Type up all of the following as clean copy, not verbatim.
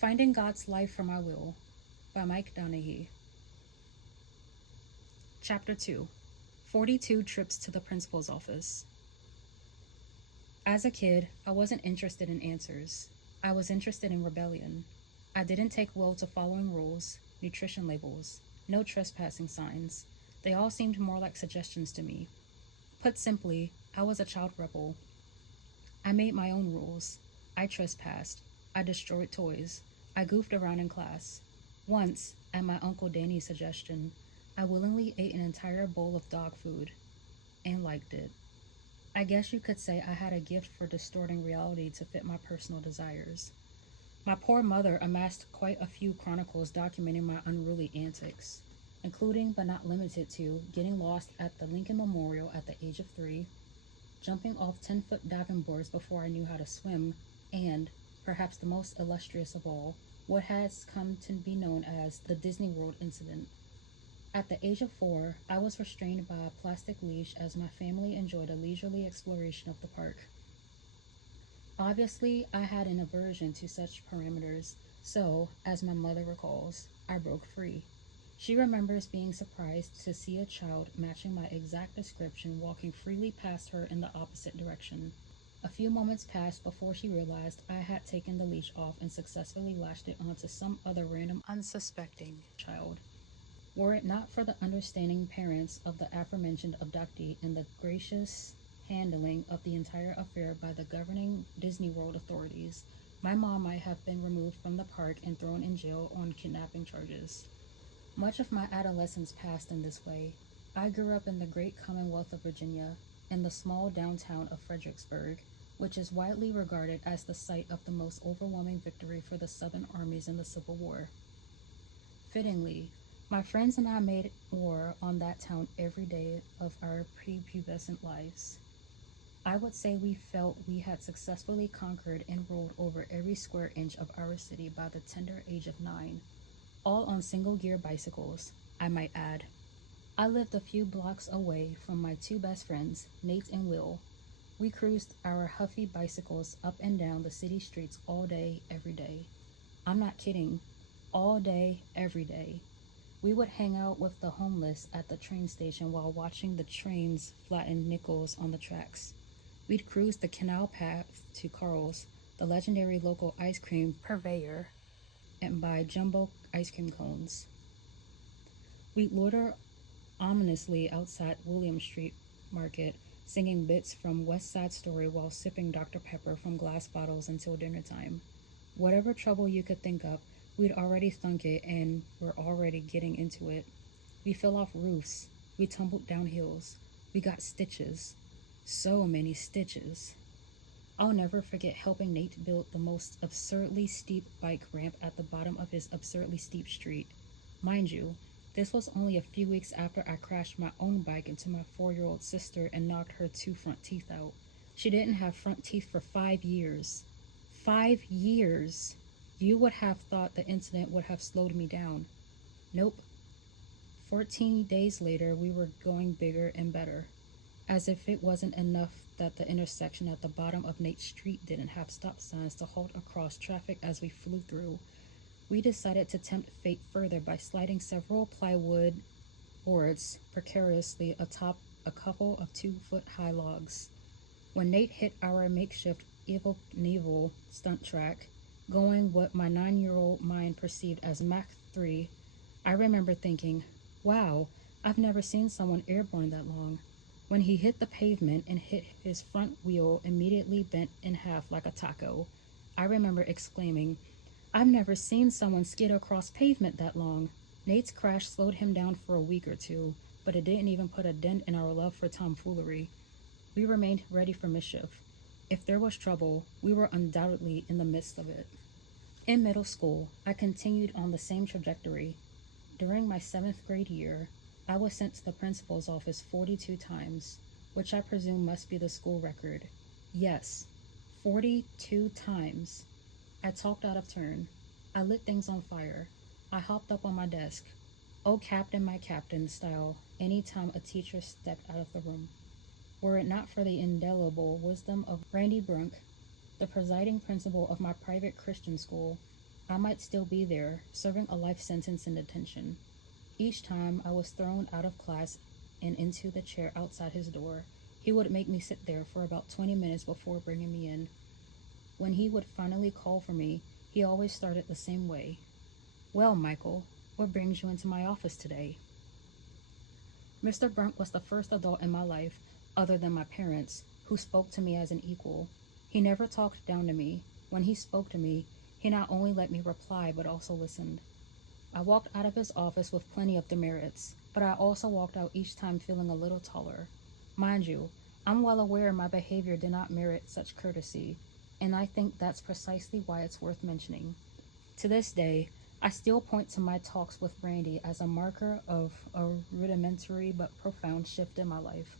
Finding God's Life for My Will by Mike Donaghy. Chapter 2 42 Trips to the Principal's Office. As a kid, I wasn't interested in answers. I was interested in rebellion. I didn't take well to following rules, nutrition labels, no trespassing signs. They all seemed more like suggestions to me. Put simply, I was a child rebel. I made my own rules. I trespassed. I destroyed toys. I goofed around in class. Once, at my Uncle Danny's suggestion, I willingly ate an entire bowl of dog food and liked it. I guess you could say I had a gift for distorting reality to fit my personal desires. My poor mother amassed quite a few chronicles documenting my unruly antics, including but not limited to getting lost at the Lincoln Memorial at the age of 3, jumping off 10-foot diving boards before I knew how to swim, and, perhaps the most illustrious of all, what has come to be known as the Disney World incident. At the age of 4, I was restrained by a plastic leash as my family enjoyed a leisurely exploration of the park. Obviously, I had an aversion to such parameters, so, as my mother recalls, I broke free. She remembers being surprised to see a child matching my exact description walking freely past her in the opposite direction. A few moments passed before she realized I had taken the leash off and successfully lashed it onto some other random unsuspecting child. Were it not for the understanding parents of the aforementioned abductee and the gracious handling of the entire affair by the governing Disney World authorities, my mom might have been removed from the park and thrown in jail on kidnapping charges. Much of my adolescence passed in this way. I grew up in the great Commonwealth of Virginia, in the small downtown of Fredericksburg, which is widely regarded as the site of the most overwhelming victory for the Southern armies in the Civil War. Fittingly, my friends and I made war on that town every day of our prepubescent lives. I would say we felt we had successfully conquered and ruled over every square inch of our city by the tender age of 9, all on single-gear bicycles, I might add. I lived a few blocks away from my 2 best friends, Nate and Will. We cruised our huffy bicycles up and down the city streets all day, every day. I'm not kidding. All day, every day. We would hang out with the homeless at the train station while watching the trains flatten nickels on the tracks. We'd cruise the canal path to Carl's, the legendary local ice cream purveyor, and buy jumbo ice cream cones. We'd loiter ominously outside William Street Market, singing bits from West Side Story while sipping Dr. Pepper from glass bottles until dinner time. Whatever trouble you could think up, we'd already thunk it and were already getting into it. We fell off roofs. We tumbled down hills. We got stitches. So many stitches. I'll never forget helping Nate build the most absurdly steep bike ramp at the bottom of his absurdly steep street. Mind you, this was only a few weeks after I crashed my own bike into my 4-year-old sister and knocked her 2 front teeth out. She didn't have front teeth for 5 years. 5 years! You would have thought the incident would have slowed me down. Nope. 14 days later, we were going bigger and better. As if it wasn't enough that the intersection at the bottom of Nate Street didn't have stop signs to halt across traffic as we flew through, we decided to tempt fate further by sliding several plywood boards precariously atop a couple of 2-foot-high logs. When Nate hit our makeshift Evel Knievel stunt track, going what my 9-year-old mind perceived as Mach 3, I remember thinking, wow, I've never seen someone airborne that long. When he hit the pavement and hit his front wheel immediately bent in half like a taco, I remember exclaiming, I've never seen someone skid across pavement that long. Nate's crash slowed him down for a week or 2, but it didn't even put a dent in our love for tomfoolery. We remained ready for mischief. If there was trouble, we were undoubtedly in the midst of it. In middle school, I continued on the same trajectory. During my 7th grade year, I was sent to the principal's office 42 times, which I presume must be the school record. Yes, 42 times. I talked out of turn. I lit things on fire. I hopped up on my desk. Oh, Captain, my Captain style, any time a teacher stepped out of the room. Were it not for the indelible wisdom of Randy Brunk, the presiding principal of my private Christian school, I might still be there, serving a life sentence in detention. Each time I was thrown out of class and into the chair outside his door, he would make me sit there for about 20 minutes before bringing me in. When he would finally call for me, he always started the same way. Well, Michael, what brings you into my office today? Mr. Brunk was the first adult in my life, other than my parents, who spoke to me as an equal. He never talked down to me. When he spoke to me, he not only let me reply, but also listened. I walked out of his office with plenty of demerits, but I also walked out each time feeling a little taller. Mind you, I'm well aware my behavior did not merit such courtesy, and I think that's precisely why it's worth mentioning. To this day, I still point to my talks with Randy as a marker of a rudimentary but profound shift in my life.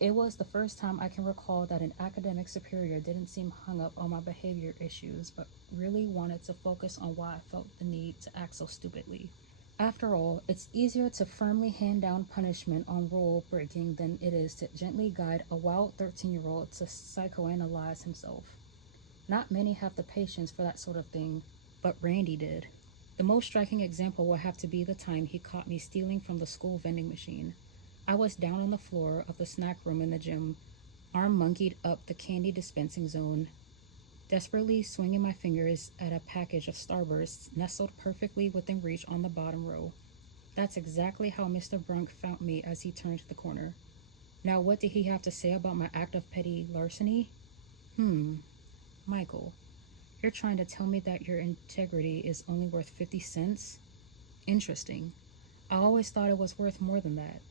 It was the first time I can recall that an academic superior didn't seem hung up on my behavior issues, but really wanted to focus on why I felt the need to act so stupidly. After all, it's easier to firmly hand down punishment on rule breaking than it is to gently guide a wild 13-year-old to psychoanalyze himself. Not many have the patience for that sort of thing, but Randy did. The most striking example will have to be the time he caught me stealing from the school vending machine. I was down on the floor of the snack room in the gym, arm monkeyed up the candy dispensing zone, desperately swinging my fingers at a package of Starbursts nestled perfectly within reach on the bottom row. That's exactly how Mr. Brunk found me as he turned the corner. Now, what did he have to say about my act of petty larceny? Michael, you're trying to tell me that your integrity is only worth 50 cents? Interesting. I always thought it was worth more than that.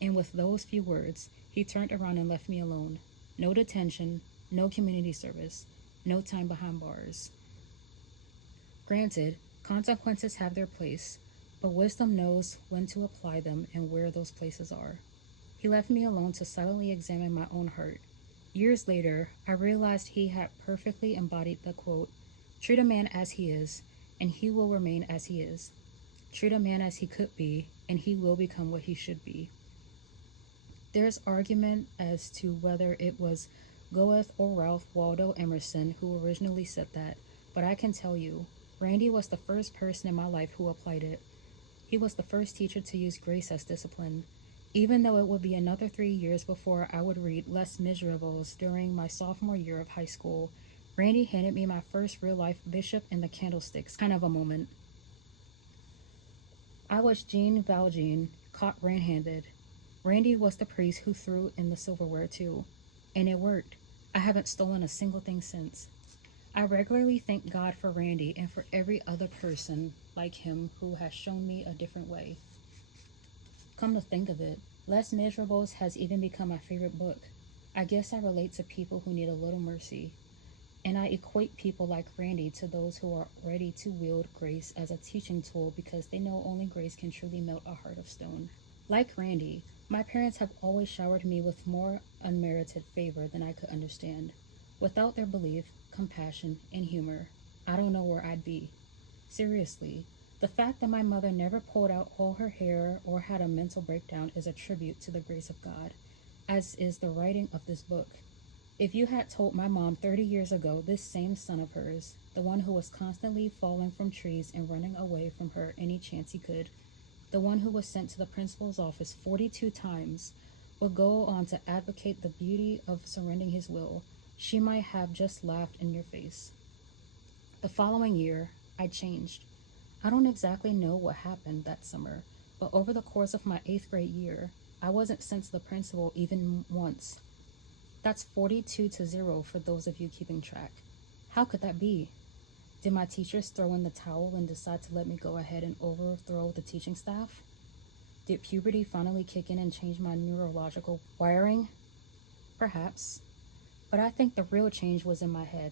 And with those few words, he turned around and left me alone. No detention, no community service, no time behind bars. Granted, consequences have their place, but wisdom knows when to apply them and where those places are. He left me alone to silently examine my own heart. Years later, I realized he had perfectly embodied the quote, treat a man as he is, and he will remain as he is. Treat a man as he could be, and he will become what he should be. There's argument as to whether it was Goethe or Ralph Waldo Emerson who originally said that, but I can tell you, Randy was the first person in my life who applied it. He was the first teacher to use grace as discipline. Even though it would be another 3 years before I would read Les Miserables during my sophomore year of high school, Randy handed me my first real-life Bishop and the Candlesticks kind of a moment. I was Jean Valjean, caught red-handed. Randy was the priest who threw in the silverware too. And it worked. I haven't stolen a single thing since. I regularly thank God for Randy and for every other person like him who has shown me a different way. Come to think of it, Les Miserables has even become my favorite book. I guess I relate to people who need a little mercy. And I equate people like Randy to those who are ready to wield grace as a teaching tool because they know only grace can truly melt a heart of stone. Like Randy, my parents have always showered me with more unmerited favor than I could understand. Without their belief, compassion, and humor, I don't know where I'd be. Seriously, the fact that my mother never pulled out all her hair or had a mental breakdown is a tribute to the grace of God, as is the writing of this book. If you had told my mom 30 years ago this same son of hers, the one who was constantly falling from trees and running away from her any chance he could, the one who was sent to the principal's office 42 times, would go on to advocate the beauty of surrendering his will, she might have just laughed in your face. The following year, I changed. I don't exactly know what happened that summer, but over the course of my 8th grade year, I wasn't sent to the principal even once. That's 42-0 for those of you keeping track. How could that be? Did my teachers throw in the towel and decide to let me go ahead and overthrow the teaching staff? Did puberty finally kick in and change my neurological wiring? Perhaps. But I think the real change was in my head.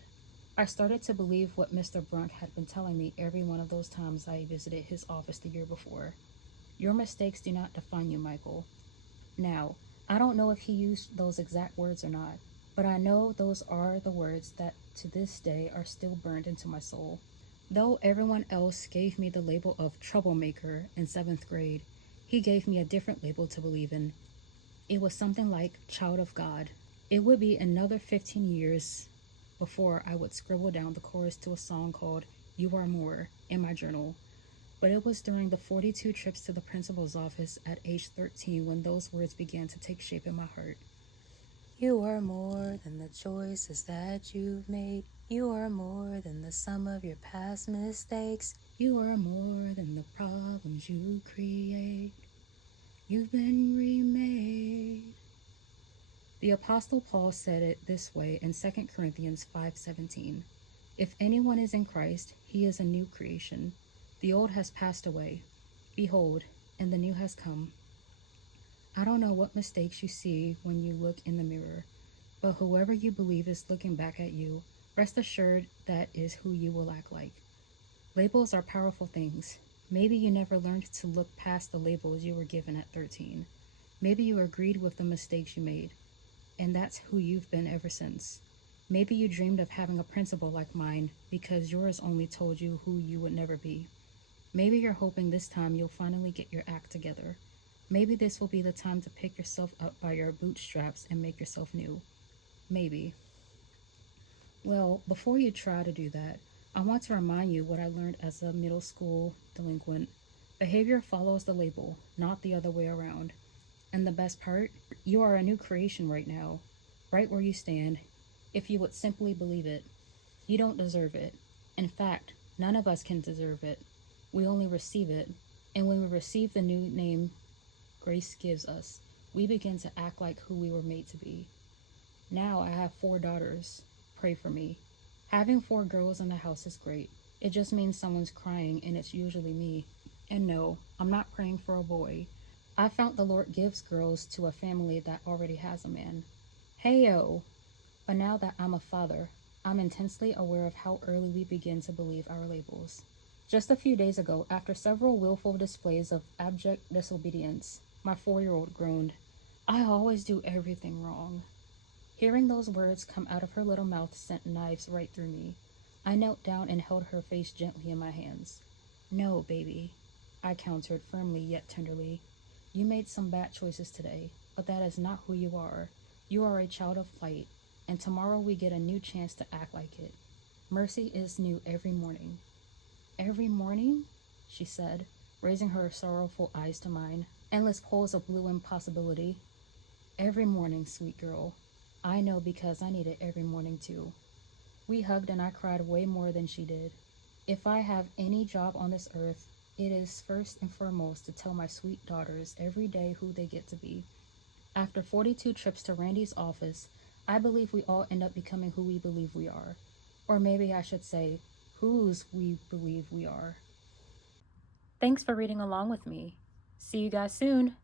I started to believe what Mr. Brunk had been telling me every one of those times I visited his office the year before. Your mistakes do not define you, Michael. Now, I don't know if he used those exact words or not, but I know those are the words that to this day are still burned into my soul. Though everyone else gave me the label of troublemaker in 7th grade, he gave me a different label to believe in. It was something like child of God. It would be another 15 years before I would scribble down the chorus to a song called "You are more" in my journal. But it was during the 42 trips to the principal's office at age 13 when those words began to take shape in my heart. You are more than the choices that you've made. You are more than the sum of your past mistakes. You are more than the problems you create. You've been remade. The Apostle Paul said it this way in 2 Corinthians 5:17. If anyone is in Christ, he is a new creation. The old has passed away. Behold, and the new has come. I don't know what mistakes you see when you look in the mirror, but whoever you believe is looking back at you, rest assured that is who you will act like. Labels are powerful things. Maybe you never learned to look past the labels you were given at 13. Maybe you agreed with the mistakes you made, and that's who you've been ever since. Maybe you dreamed of having a principal like mine because yours only told you who you would never be. Maybe you're hoping this time you'll finally get your act together. Maybe this will be the time to pick yourself up by your bootstraps and make yourself new. Maybe. Well, before you try to do that, I want to remind you what I learned as a middle school delinquent. Behavior follows the label, not the other way around. And the best part, you are a new creation right now, right where you stand, if you would simply believe it. You don't deserve it. In fact, none of us can deserve it. We only receive it. And when we receive the new name grace gives us, we begin to act like who we were made to be. Now I have 4 daughters. Pray for me. Having 4 girls in the house is great. It just means someone's crying, and it's usually me. And no, I'm not praying for a boy. I found the Lord gives girls to a family that already has a man. Heyo! But now that I'm a father, I'm intensely aware of how early we begin to believe our labels. Just a few days ago, after several willful displays of abject disobedience, my 4-year-old groaned, "I always do everything wrong." Hearing those words come out of her little mouth sent knives right through me. I knelt down and held her face gently in my hands. "No, baby," I countered firmly yet tenderly. "You made some bad choices today, but that is not who you are. You are a child of light, and tomorrow we get a new chance to act like it. Mercy is new every morning." "Every morning?" she said, raising her sorrowful eyes to mine. Endless pools of blue impossibility. "Every morning, sweet girl. I know because I need it every morning too." We hugged and I cried way more than she did. If I have any job on this earth, it is first and foremost to tell my sweet daughters every day who they get to be. After 42 trips to Randy's office, I believe we all end up becoming who we believe we are. Or maybe I should say, whose we believe we are. Thanks for reading along with me. See you guys soon.